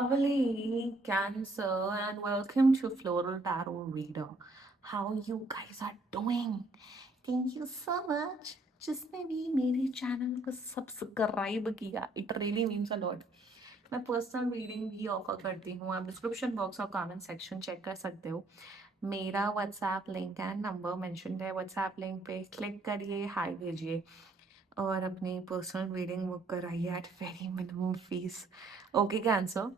Lovely Cancer, and welcome to Floral Tarot Reader. How you guys are doing? Thank you so much. जिसने भी मेरे channel को subscribe किया, it really means a lot. मैं personal reading भी offer करती हूँ. आप डिस्क्रिप्शन बॉक्स और कमेंट सेक्शन चेक कर सकते हो. मेरा WhatsApp link and number mention है. व्हाट्सएप लिंक पे क्लिक करिए, हाय भेजिए और अपनी पर्सनल रीडिंग बुक कराइए at very minimum fees. Okay Cancer,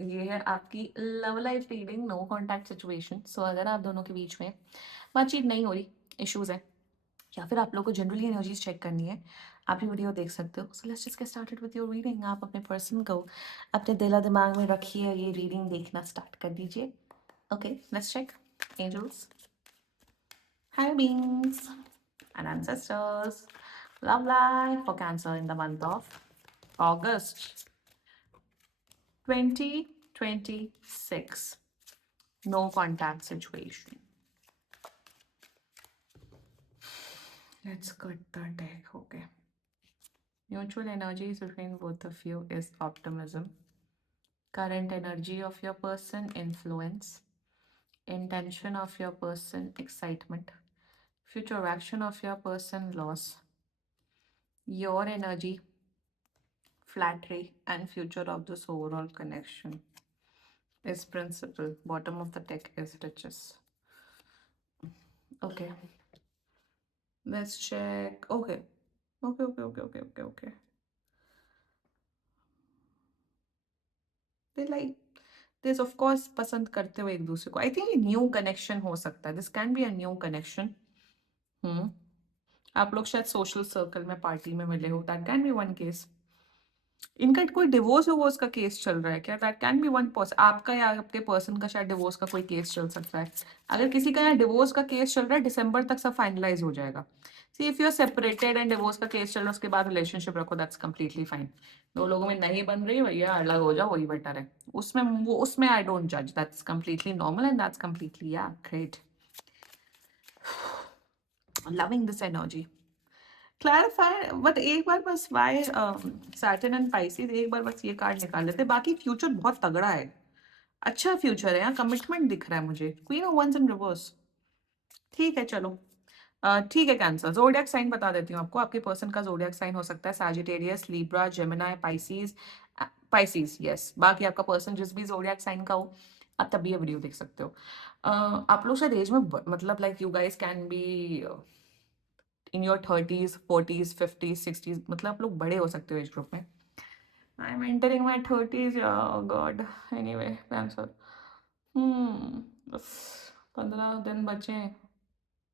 ये है आपकी love life reading, no contact situation. So अगर आप दोनों के बीच में बातचीत नहीं हो रही, इश्यूज है, या फिर आप लोग को जनरली एनर्जीज चेक करनी है, आप ये वीडियो देख सकते हो. So let's just get started with your reading. आप अपने पर्सन को अपने दिला दिमाग में रखिए, ये रीडिंग देखना स्टार्ट कर दीजिए. Okay, let's check. Angels, high beings and ancestors, love life for Cancer in the month of August 2026. No contact situation. Let's cut the deck. Okay. Mutual energies between both of you is optimism. Current energy of your person, influence. Intention of your person, excitement. Future action of your person, loss. Your energy, flattery, and future of this overall connection is principle. Bottom of the deck is riches. Okay. Let's check. Okay. Okay. They like this, of course, पसंद करते हो एक दूसरे को. I think ये new connection हो सकता है. This can be a new connection. आप लोग शायद सोशल सर्कल में पार्टी में मिले हो. That can be one case. इनका कोई डिवोर्स वोर्स का केस चल रहा है क्या? That can be one person. आपका या आपके पर्सन का शायद डिवोर्स का कोई केस चल सकता है. अगर किसी का यहाँ डिवोर्स का केस चल रहा है, दिसंबर तक सब फाइनलाइज हो जाएगा. See if you are separated and divorce का केस चल रहा है, उसके बाद रिलेशनशिप रखो, दैट्स कंप्लीटली फाइन. दो लोगों में नहीं बन रही, भैया अलग हो जाओ, वही बेटर है. उसमें आई डोंट जज. That's completely normal and that's completely या great. Loving this energy. Clarify, but एक बार बस वाई सैटर्न एंड पाइसेस, एक बार बस ये कार्ड निकाल लेते. बाकी फ्यूचर बहुत तगड़ा है, अच्छा फ्यूचर है. यहाँ कमिटमेंट दिख रहा है मुझे. Queen of wands in reverse. ठीक है, चलो. ठीक है कैंसर. जोडियक साइन बता देती हूँ आपको. आपके पर्सन का जोडियक साइन हो सकता है Sagittarius, Libra, Gemini, Pisces. Pisces, yes. बाकी आपका पर्सन जिस भी जोडियक साइन का हो, आप तब भी ये वीडियो देख सकते हो. आप लोग शायद एज में मतलब like you guys can be in your 30s 40s 50s 60s, मतलब आप लोग बड़े हो सकते हो एज ग्रुप में. I am entering my 30s. God. Anyway cancer, बस 15 दिन बचे हैं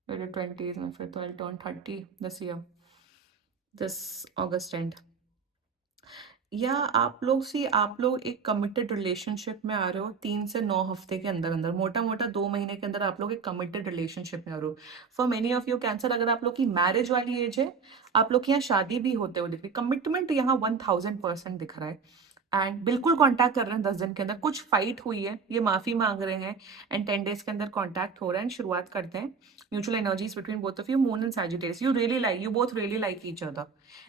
मेरे 20s में, फिर तो I turn 30 this year, this August and. या आप लोग एक कमिटेड रिलेशनशिप में आ रहे हो 3 से 9 हफ्ते के अंदर अंदर, मोटा मोटा 2 महीने के अंदर आप लोग एक कमिटेड रिलेशनशिप में आ रहे हो. For many of you cancer, अगर आप लोग की मैरिज वाली एज है, आप लोग की यहाँ शादी भी होते हुए दिख रही. कमिटमेंट यहाँ 1000% दिख रहा है. एंड बिल्कुल कांटेक्ट कर रहे हैं 10 दिन के अंदर. कुछ फाइट हुई है, ये माफी मांग रहे हैं, एंड 10 डेज के अंदर कांटेक्ट हो रहा है. शुरुआत करते हैं. Mutual energies between both of you, moon and Sagittarius. You both really like each other.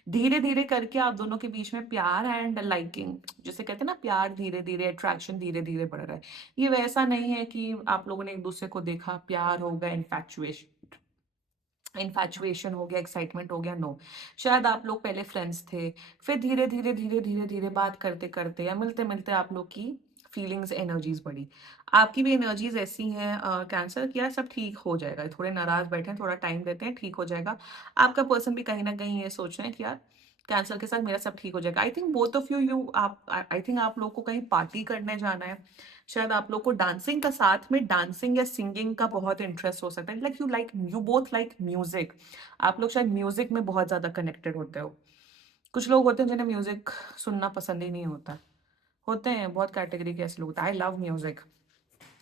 धीरे धीरे करके आप दोनों के बीच में प्यार एंड लाइकिंग, जिसे कहते हैं ना, प्यार धीरे धीरे, अट्रैक्शन धीरे धीरे बढ़ रहा है. ये वैसा नहीं है कि आप लोगों ने एक दूसरे को देखा, प्यार हो गया, इन्फैचुएशन हो गया, एक्साइटमेंट हो गया. नो. शायद आप लोग पहले फ्रेंड्स थे, फिर धीरे धीरे धीरे धीरे धीरे बात करते करते या मिलते मिलते आप लोग की फीलिंग्स, एनर्जीज बढ़ी. आपकी भी एनर्जीज ऐसी हैं कैंसर, कि यार सब ठीक हो जाएगा. थोड़े नाराज बैठे हैं, थोड़ा टाइम देते हैं, ठीक हो जाएगा. आपका पर्सन भी कहीं ना कहीं ये सोच रहे हैं कि यार कैंसर के साथ मेरा सब ठीक हो जाएगा. I think both of you आप, आई थिंक आप लोग को कहीं पार्टी करने जाना है. शायद आप लोग को डांसिंग का, साथ में डांसिंग या सिंगिंग का बहुत इंटरेस्ट हो सकता है. You both like music. आप लोग शायद म्यूजिक में बहुत ज्यादा कनेक्टेड होते हो. कुछ लोग होते हैं जिन्हें म्यूजिक सुनना पसंद ही नहीं होता. होते हैं बहुत कैटेगरी के ऐसे लोग. I love music.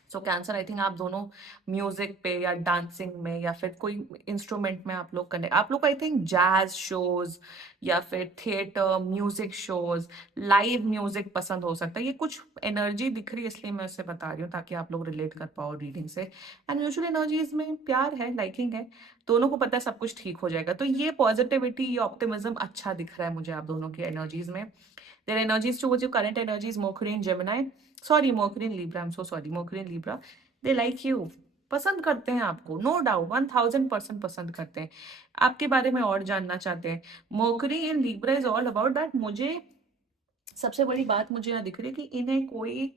So cancer, I think आप दोनों म्यूजिक पे या डांसिंग में या फिर कोई इंस्ट्रूमेंट में आप लोग कनेक्ट. आप लोग को आई थिंक जैज शोज या फिर theatre music shows, live music पसंद हो सकता है. ये कुछ एनर्जी दिख रही है, इसलिए मैं उसे बता रही हूँ ताकि आप लोग रिलेट कर पाओ रीडिंग से. एंड म्यूचुअल एनर्जीज में प्यार है, लाइकिंग है, दोनों को पता है सब कुछ ठीक हो जाएगा. तो ये पॉजिटिविटी, ये ऑप्टिमिज्म अच्छा दिख रहा है मुझे आप दोनों की एनर्जीज में. Their energies towards your current energies, Mercury in Gemini. Sorry, Mercury in Libra. I'm so sorry. Mercury in Libra. They like you. पसंद करते हैं आपको, नो डाउट, 1000% पसंद करते हैं, आपके बारे में और जानना चाहते हैं। Mercury in Libra is all about that. मुझे सबसे बड़ी बात मुझे यहाँ दिख रही है कि इन्हें कोई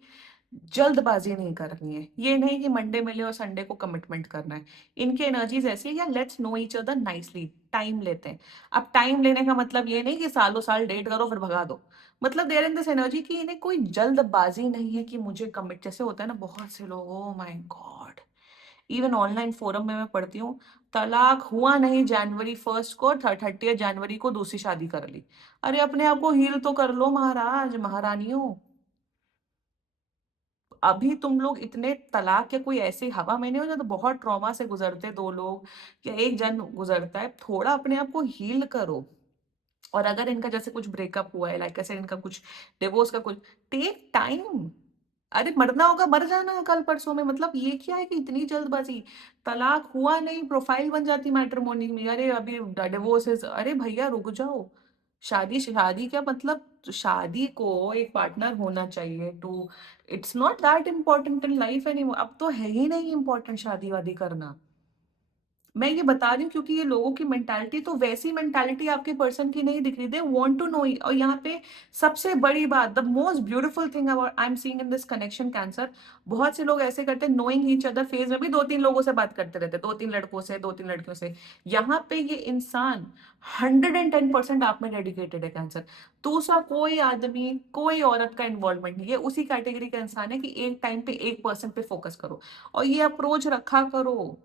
जल्दबाजी नहीं करनी है। ये नहीं कि मंडे मिले और संडे को कमिटमेंट करना है। इनकी एनर्जीज ऐसी है, या let's know each other nicely, time लेते हैं। अब टाइम लेने का मतलब ये नहीं कि सालों साल डेट करो फिर भगा दो। मतलब देयर इन दिस एनर्जी कि इन्हें कोई जल्दबाजी नहीं है कि मुझे कमिट, जैसे होता है ना बहुत से लोग, oh my God, even online forum में मैं पढ़ती हूँ, तलाक हुआ नहीं जनवरी 1 को, 30 जनवरी को दूसरी शादी कर ली। अरे अपने आप को हील तो कर लो महाराज महारानियों। अभी तुम लोग इतने तलाक के कोई ऐसी हवा में नहीं हो, तो बहुत ट्रॉमा से गुजरते दो लोग या एक जन गुजरता है, थोड़ा अपने आप को हील करो। और अगर इनका जैसे कुछ ब्रेकअप हुआ है, लाइक ऐसे इनका कुछ डिवोर्स का कुछ, टेक टाइम। अरे मरना होगा मर जाना है कल परसों में, मतलब ये क्या है कि इतनी जल्दबाजी। तलाक हुआ नहीं, प्रोफाइल बन जाती मैट्रिमोनी में, अरे अभी डिवोर्स, अरे भैया रुक जाओ। शादी शादी क्या मतलब, शादी को एक पार्टनर होना चाहिए too, it's not that important in life any, अब तो है ही नहीं इम्पोर्टेंट शादी वादी करना। मैं ये बता रही हूँ क्योंकि ये लोगों की मेंटालिटी, तो वैसी मेंटालिटी आपके पर्सन की नहीं दिख रही, दे वांट टू नो। और यहाँ पे सबसे बड़ी बात, the most beautiful thing I am seeing in this connection cancer, बहुत से लोग ऐसे करते हैं नोइंग ईच अदर फेज में भी 2-3 लोगों से बात करते रहते हैं, 2-3 लड़कों से, 2-3 लड़कियों से। यहाँ पे ये इंसान 110% आप में डेडिकेटेड है कैंसर। दूसरा कोई आदमी कोई औरत का इन्वॉल्वमेंट नहीं है, उसी कैटेगरी का इंसान है कि एक टाइम पे एक पर्सन पे फोकस करो और ये अप्रोच रखा करो।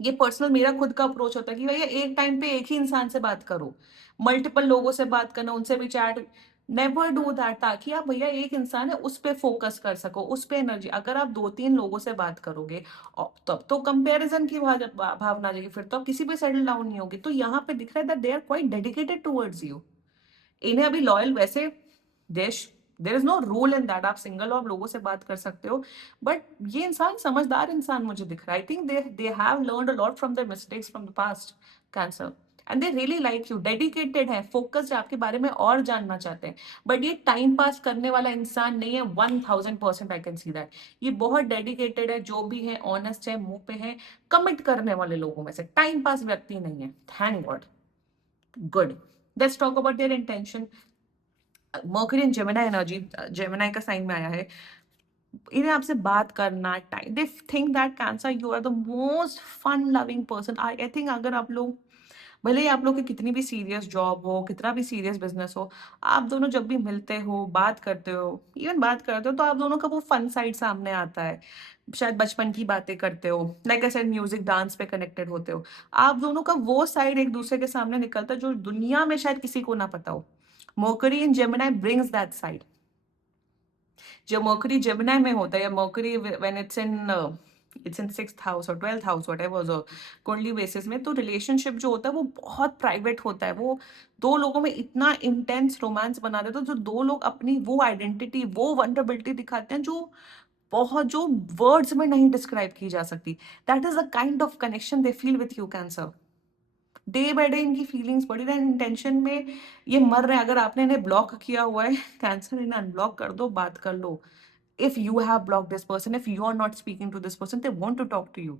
ये पर्सनल मेरा खुद का अप्रोच होता है कि भैया एक टाइम पे एक ही इंसान से बात करो, मल्टीपल लोगों से बात करना, उनसे भी चैट, नेवर डू दैट, ताकि आप भैया एक इंसान है उस पे फोकस कर सको, उस पे एनर्जी। अगर आप 2-3 लोगों से बात करोगे और तब तो कंपैरिजन की भावना आ जाएगी, फिर तो आप किसी पे सेटल डाउन नहीं होगी। तो यहाँ पे दिख रहा है that they are quite dedicated towards you. इन्हें अभी लॉयल वैसे, देश, there is no rule in that, आप सिंगल हो आप लोगों से बात कर सकते हो, बट ये इंसान समझदार इंसान मुझे दिख रहा है। I think they have learned a lot from their mistakes from the past cancer, and they really like you, dedicated है, फोकस्ड है, आपके बारे में और जानना चाहते हैं। बट ये टाइम पास करने वाला इंसान नहीं है, 1000% आई कैन सी दैट। ये बहुत डेडिकेटेड है, जो भी है ऑनेस्ट है, मुंह पे है, कमिट करने वाले लोगों में से, टाइम पास व्यक्ति नहीं है, thank God. Good, let's talk about their intention. Mercury in Gemini energy, Gemini का साइन में आया है, इन्हें आपसे बात करना time, they think that Cancer you are the most fun loving person. I think अगर आप लोग, भले ही आप लोग की कितनी भी सीरियस जॉब हो, कितना भी सीरियस बिजनेस हो, आप दोनों जब भी मिलते हो, बात करते हो, इवन बात करते हो, तो आप दोनों का वो फन साइड सामने आता है। शायद बचपन की बातें करते हो, like I said music dance पे कनेक्टेड होते हो, आप दोनों का वो साइड एक दूसरे के सामने निकलता है जो दुनिया में शायद किसी को ना पता हो। Mercury in Gemini brings that side. जो मर्करी जेमिनी में होता है, या mercury when it's in 6th house और 12th हाउस व्हाटएवर, जो कुंडली बेसिस में, तो रिलेशनशिप जो होता है वो बहुत प्राइवेट होता है। वो दो लोगों में इतना इंटेंस रोमांस बना देता है, जो दो लोग अपनी वो आइडेंटिटी, वो वल्नरेबिलिटी दिखाते हैं जो बहुत, जो वर्ड्स में नहीं डिस्क्राइब की जा सकती। That is the kind of connection they feel with you cancer. Day by day इनकी फीलिंग्स बढ़ी रहे, इंटेंशन में ये मर रहे हैं। अगर आपने इन्हें ब्लॉक किया हुआ है कैंसर, इन्हें अनब्लॉक कर दो, बात कर लो। If you have blocked this person, if you are not speaking to this person, they want to talk to you,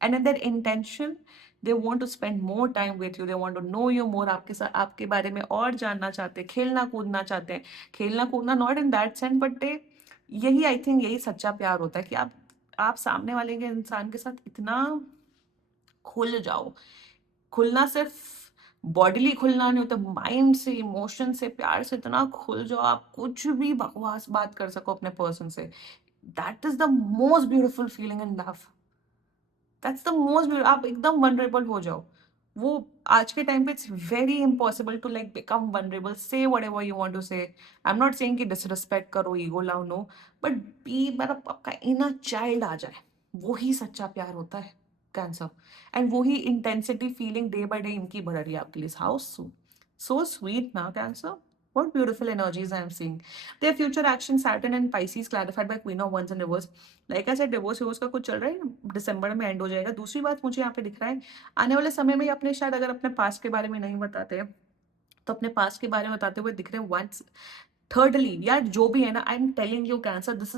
and in their intention they want to spend more time with you, they want to know you more, आपके साथ, आपके बारे में और जानना चाहते हैं, खेलना कूदना चाहते हैं। खेलना कूदना not in that sense, but they, यही आई थिंक यही सच्चा प्यार होता है कि आप सामने वाले के इंसान के साथ इतना खुल जाओ। खुलना सिर्फ बॉडीली खुलना नहीं होता, माइंड से, इमोशन से, प्यार से इतना खुल जाओ, आप कुछ भी बकवास बात कर सको अपने पर्सन से। That is the most beautiful feeling in love. That's the most, आप एकदम वनरेबल हो जाओ। वो आज के टाइम पे it's very impossible to like become vulnerable, say whatever you want to say. I am not saying कि disrespect करो, ईगो लाओ, नो, बट बी, मतलब आपका इनर चाइल्ड आ जाए, वो ही सच्चा प्यार होता है कैंसर। एंड वो ही intensity feeling day by day इनकी बढ़ रही है आपके लिए। How so sweet now, Cancer. What beautiful energies I am seeing. Their future action, Saturn and Pisces, clarified by Queen of Wands in reverse. Like I said, divorce विवोर्स का कुछ चल रहा है, दिसंबर में एंड हो जाएगा। दूसरी बात मुझे यहाँ पे दिख रहा है, आने वाले समय में ये अपने, शायद अगर अपने पास्ट के बारे में नहीं बताते, तो अपने पास्ट के बारे में बताते हुए दिख रहे हैं वंस। Thirdly, यार जो भी है ना, I am telling you Cancer, this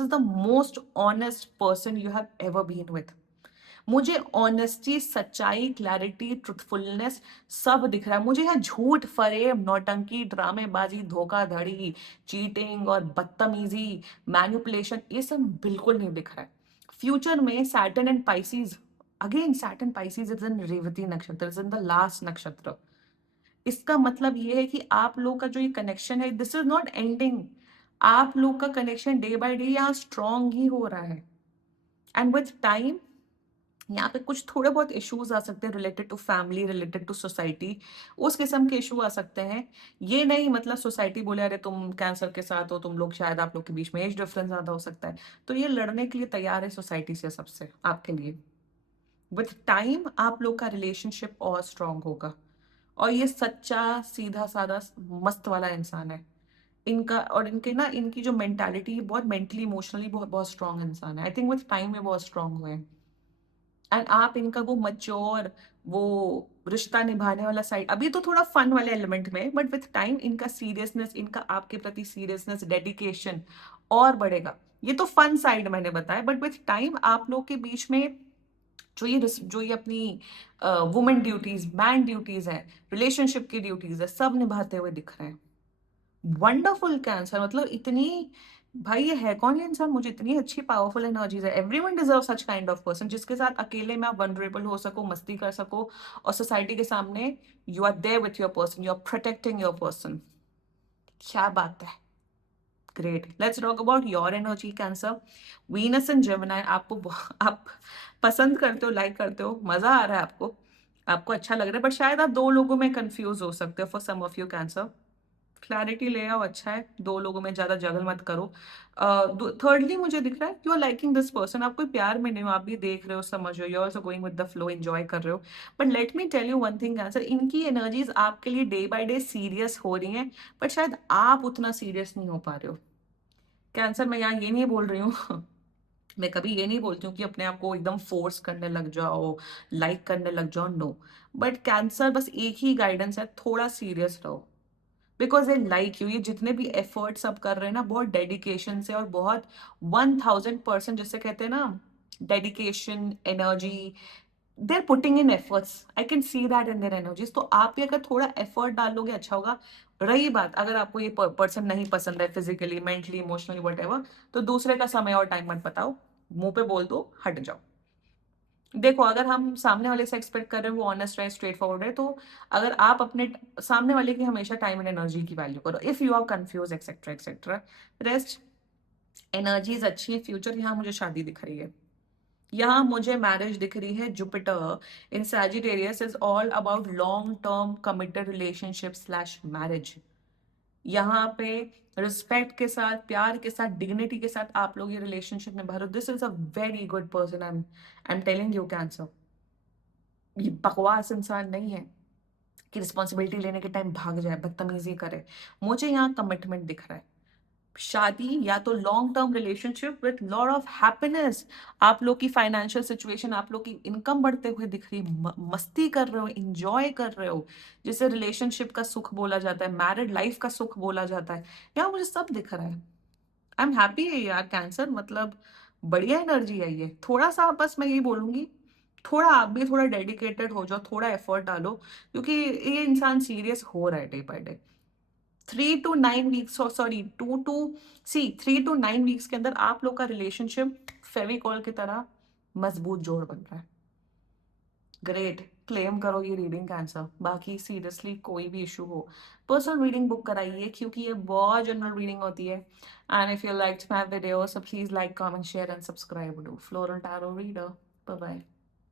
is the most honest person you have ever been with. मुझे ऑनेस्टी, सच्चाई, क्लैरिटी, ट्रुथफुलनेस सब दिख रहा है। मुझे यहाँ झूठ, फरेब, नौटंकी, ड्रामेबाजी, धोखाधड़ी, चीटिंग और बदतमीजी, मैनिपुलेशन, ये सब बिल्कुल नहीं दिख रहा है। फ्यूचर में Saturn and Pisces, again Saturn Pisces is in Revati नक्षत्र, इज इन द लास्ट नक्षत्र। इसका मतलब ये है कि आप लोग का जो ये कनेक्शन है, दिस इज नॉट एंडिंग। आप लोग का कनेक्शन डे बाय डे यहाँ स्ट्रॉन्ग ही हो रहा है। एंड विथ टाइम यहाँ पे कुछ थोड़े बहुत इश्यूज आ सकते हैं related to family, related to society, उस किस्म के इशू आ सकते हैं। ये नहीं मतलब सोसाइटी बोले अरे तुम कैंसर के साथ हो, तुम लोग शायद आप लोग के बीच में एज डिफरेंस ज्यादा हो सकता है, तो ये लड़ने के लिए तैयार है सोसाइटी से सबसे आपके लिए। विथ टाइम आप लोग का रिलेशनशिप और स्ट्रांग होगा। और ये सच्चा, सीधा साधा, मस्त वाला इंसान है इनका। और इनके ना, इनकी जो मेंटालिटी है, बहुत मेंटली इमोशनली बहुत बहुत स्ट्रांग इंसान है। आई थिंक विथ टाइम में बहुत स्ट्रांग हुए हैं। एंड आप इनका वो मच्योर, वो रिश्ता निभाने वाला साइड अभी तो थोड़ा फन वाले एलिमेंट में, बट विथ टाइम इनका सीरियसनेस, इनका आपके प्रति सीरियसनेस, डेडिकेशन और बढ़ेगा। ये तो फन साइड मैंने बताया, बट विथ टाइम आप लोग के बीच में जो ये अपनी वुमेन ड्यूटीज, मैन ड्यूटीज है, रिलेशनशिप की ड्यूटीज है, सब निभाते हुए दिख रहे हैं। वंडरफुल कैंसर, मतलब इतनी, भाई ये है कौन ये इंसान, मुझे इतनी अच्छी पावरफुल एनर्जीज है। Everyone deserve such kind of person जिसके साथ अकेले में आप वनरेबल हो सको, मस्ती कर सको, और सोसाइटी के सामने you are there with your person, you are protecting your person. क्या बात है, great. Let's talk about your energy Cancer. Venus in Gemini, आप पसंद करते हो, लाइक करते हो, मजा आ रहा है आपको, आपको अच्छा लग रहा है, बट शायद आप दो लोगों में कंफ्यूज हो सकते हो। For some of you Cancer, clarity ले आओ, अच्छा है, दो लोगों में ज्यादा जगल मत करो। थर्डली मुझे दिख रहा है you are liking this person, आप कोई प्यार में नहीं हो, आप भी देख रहे हो, समझ रहे हो, you also going with the flow, enjoy कर रहे हो। But let me tell you one thing Cancer, इनकी एनर्जीज आपके लिए डे बाय डे सीरियस हो रही हैं, बट शायद आप उतना सीरियस नहीं हो पा रहे हो। कैंसर, मैं यहाँ ये नहीं बोल रही हूँ मैं कभी ये नहीं बोलती हूँ कि अपने आप को एकदम फोर्स करने लग जाओ, लाइक करने लग जाओ, नो। बट कैंसर बस एक ही गाइडेंस है, थोड़ा सीरियस रहो। बिकॉज दे लाइक यू, ये जितने भी एफर्ट्स आप कर रहे हैं ना, बहुत डेडिकेशन से, और बहुत 1000%, जिससे कहते हैं ना, dedication, energy, they are putting in efforts, I can see that in their energies. तो आप भी अगर थोड़ा एफर्ट डालोगे, अच्छा होगा। रही बात, अगर आपको ये पर्सन नहीं पसंद है, physically, mentally, emotionally, what ever, तो दूसरे का समय और टाइम मत बताओ, मुंह पे बोल दो, हट जाओ। देखो, अगर हम सामने वाले से एक्सपेक्ट कर रहे हैं वो ऑनेस्ट रहे, स्ट्रेट फॉरवर्ड है, तो अगर आप अपने सामने वाले की हमेशा टाइम एंड एनर्जी की वैल्यू करो, if you are confuse etcetera etcetera. Rest, energies अच्छी है, फ्यूचर, यहाँ मुझे शादी दिख रही है, यहाँ मुझे मैरिज दिख रही है। Jupiter in Sagittarius is all about long term committed relationship slash marriage. यहाँ पे रिस्पेक्ट के साथ, प्यार के साथ, डिग्निटी के साथ आप लोग ये रिलेशनशिप में भरो। This is a very good person, I am telling you cancer. ये बकवास इंसान नहीं है कि रिस्पॉन्सिबिलिटी लेने के टाइम भाग जाए, बदतमीजी करे। मुझे यहाँ कमिटमेंट दिख रहा है, शादी या तो long term relationship with lot of happiness. आप लोग की फाइनेंशियल सिचुएशन, आप लोग की इनकम बढ़ते हुए दिख रही है, मस्ती कर रहे हो, इंजॉय कर रहे हो, जिसे रिलेशनशिप का सुख बोला जाता है, मैरिड लाइफ का सुख बोला जाता है। यहाँ मुझे सब दिख रहा है। आई एम हैप्पी है यार कैंसर, मतलब बढ़िया एनर्जी है ये। थोड़ा सा बस मैं यही बोलूंगी, थोड़ा आप भी थोड़ा डेडिकेटेड हो जाओ, थोड़ा एफर्ट डालो, क्योंकि ये इंसान सीरियस हो रहा है day by day. 3 to 9 weeks, sorry 3 to 9 weeks के अंदर आप लोग का रिलेशनशिप फेविकॉल की तरह मजबूत जोड़ बन रहा है। ग्रेट, क्लेम करो ये रीडिंग कैंसर। बाकी सीरियसली कोई भी इशू हो, पर्सनल रीडिंग बुक कराइए, क्योंकि ये बहुत जनरल रीडिंग होती है। And if you like my video, so please like, comment, share and subscribe to Floral Tarot Reader. Bye bye.